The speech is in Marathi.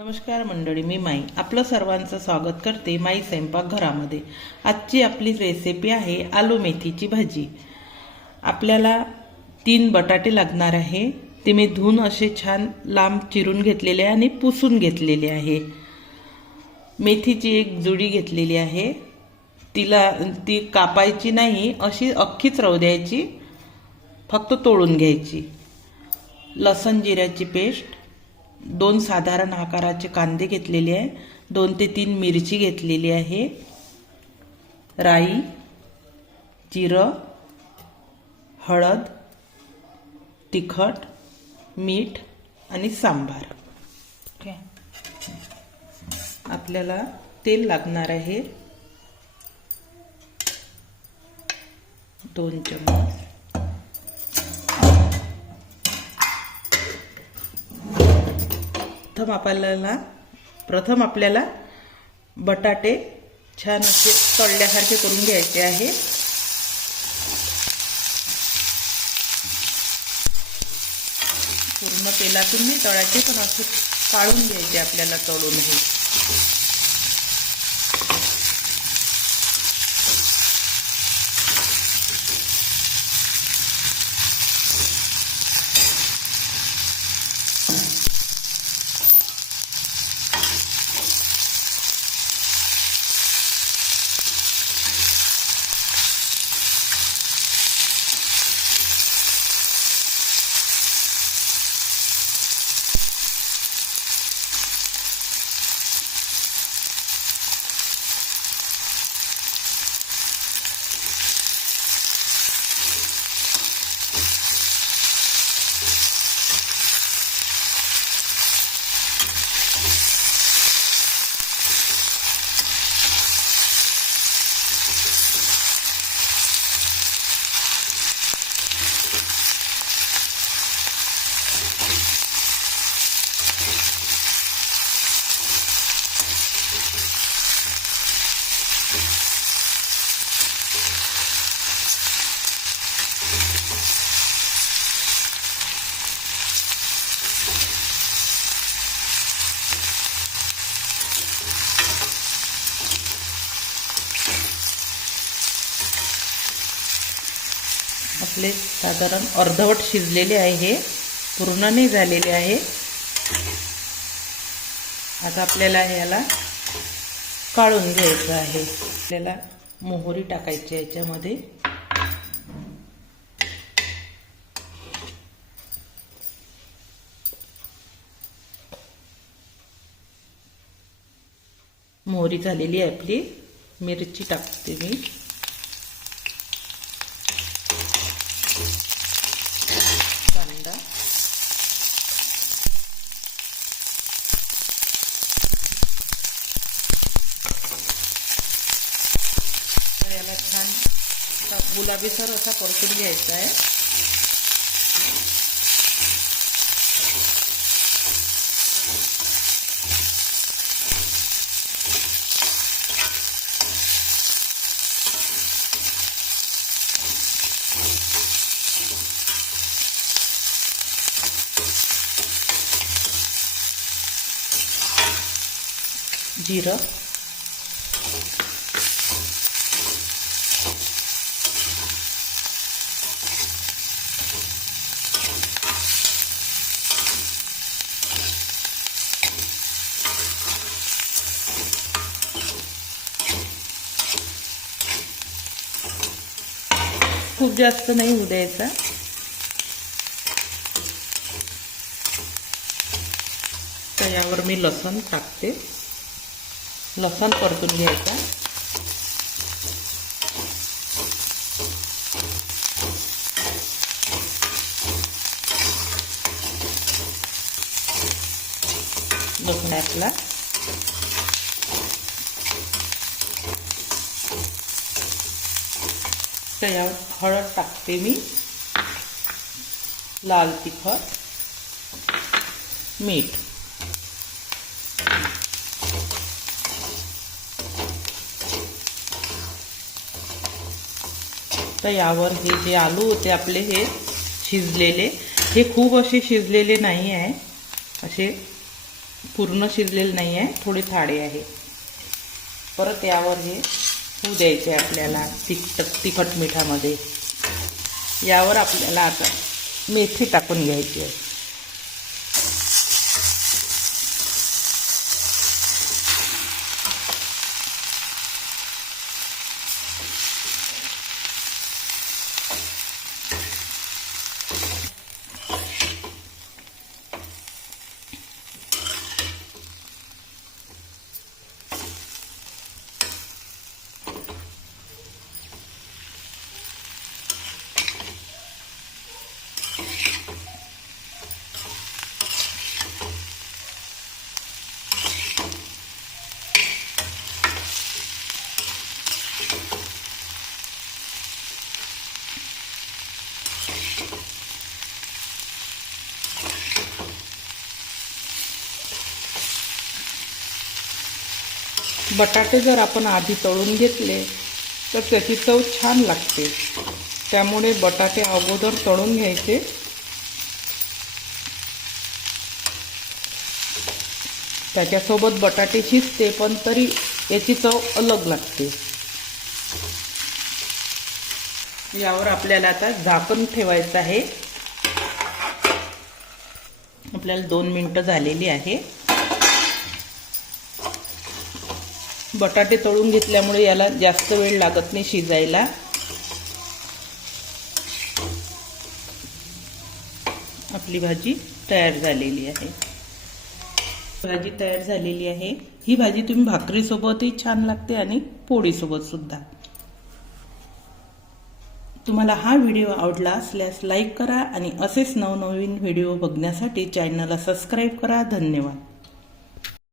नमस्कार मंडळी, मी माई आपलं सर्वांचं स्वागत करते माई स्वयंपाकघरामध्ये। आजची आपली रेसिपी आहे आलू मेथीची भाजी। आपल्याला 3 बटाटे लागणार आहे। ते मी धुवून असे छान लांब चिरून घेतलेले आणि पुसून घेतलेले आहे। मेथीची एक जुडी घेतलेली आहे। ती कापायची नाही, अशी अख्खीच राहू द्यायची, फक्त तोडून घ्यायची। लसण जिऱ्याची पेस्ट, 2 साधारण आकाराचे कांदे घेतलेले आहे, 2 ते 3 मिरची घेतलेली आहे, राई, जिरं, हळद, तिखट, मीठ आणि सांबार। आपल्याला तेल लागणार आहे 2 चमच। प्रथम आपल्याला बटाटे छान असे तळल्यासारखे करून घ्यायचे आहे। पूर्ण तेलातून नाही तळायचे, पण असे काढून घ्यायचे आपल्याला तळून हे। आपले साधारण अर्धवट शिजलेले आहे, हे पूर्ण नाही झालेले आहे। आता आपल्याला याला काढून घ्यायचं आहे। आपल्याला मोहरी टाकायची आहे याच्यामध्ये, मोहरी झालेली आहे आपली। मिरची टाकते मी, कांदा, तर याला छान गुलाबीसर असा परतून घ्यायचा आहे। जिरं, खूप जास्त नाही होऊ द्यायचा। तर यावर मी लसण टाकते, लसण परतून घ्यायचा। लसूण आपला तर यावर हळद टाकते मी, लाल तिखट, मीठ। तर यावर हे जे आलू होते आपले हे शिजलेले, हे खूप असे शिजलेले नाही आहे, असे पूर्ण शिजलेलं नाही आहे, थोडे थाडे आहे. परत यावर हे होऊ द्यायचे आपल्याला तिखट मिठामध्ये. यावर आपल्याला आता मेथी टाकून घ्यायची आहे. बटाटे जर आपण आधी तळून घेतले तर त्याची चव छान लागते. त्यामुळे बटाटे अगोदर तळून घ्यायचे. त्याच्यासोबत बटाटे शिजते पण तरी याची चव अलग लागते. यावर आपल्याला आता झाकण ठेवायचं आहे. आपल्याला 2 मिनिटं झालेली आहे. बटाटे तळून घेतल्यामुळे याला जास्त वेळ लागत नाही शिजायला. आपली भाजी तयार झालेली आहे. भाजी तयार झालेली आहे. ही भाजी तुम्ही भाकरीसोबतही छान लागते आणि पोळीसोबत सुद्धा. तुम्हाला हा व्हिडिओ आवडला असल्यास लाईक करा आणि असेच नवनवीन व्हिडिओ बघण्यासाठी चॅनलला सबस्क्राईब करा. धन्यवाद.